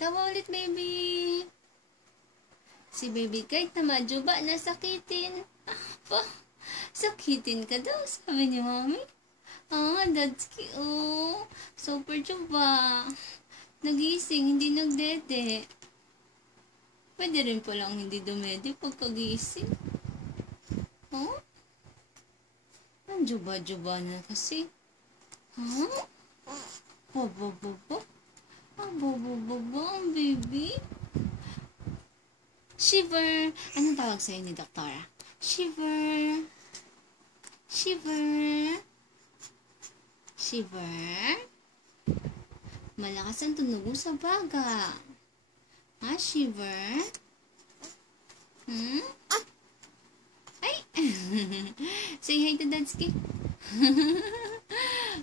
Tawa ulit, baby. Si baby kahit na medyo ba nasakitin. Pa, sakitin ka daw, sabi ni mami. That's cute. Oh, super juba. Nagising, hindi nagdede. Pwede rin palang hindi dumede pagkagising. Oh? Ang juba-juba na kasi. Bobo-bobo. Bobo-bobo ang baby. Shiver. Anong tawag sa'yo ni Doktora? Shiver. Shiver. Shiver. Malakas ang tunog mo sa baga. Shiver? Ay! Say hi to Dadsky.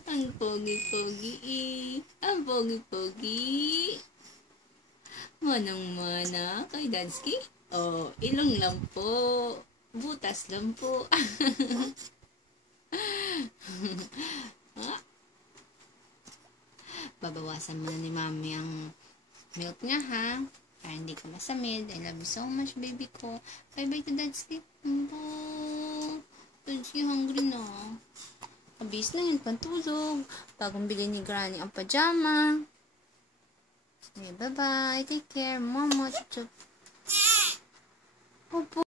Ang pogi-pogi. Ang pogi-pogi. Manang-mana kay Dadsky. Oh, ilong lang po. Butas lang po. Babawasan mo na ni mami ang milk niya, ha? Para hindi ka masamid. I love you so much, baby ko. Bye-bye to Dadsky. Dadsky, hungry na. Abis na yun, pantulog. Bagong bigay ni Granny ang pajama. Okay, bye-bye. Take care. Mama, chup-chup.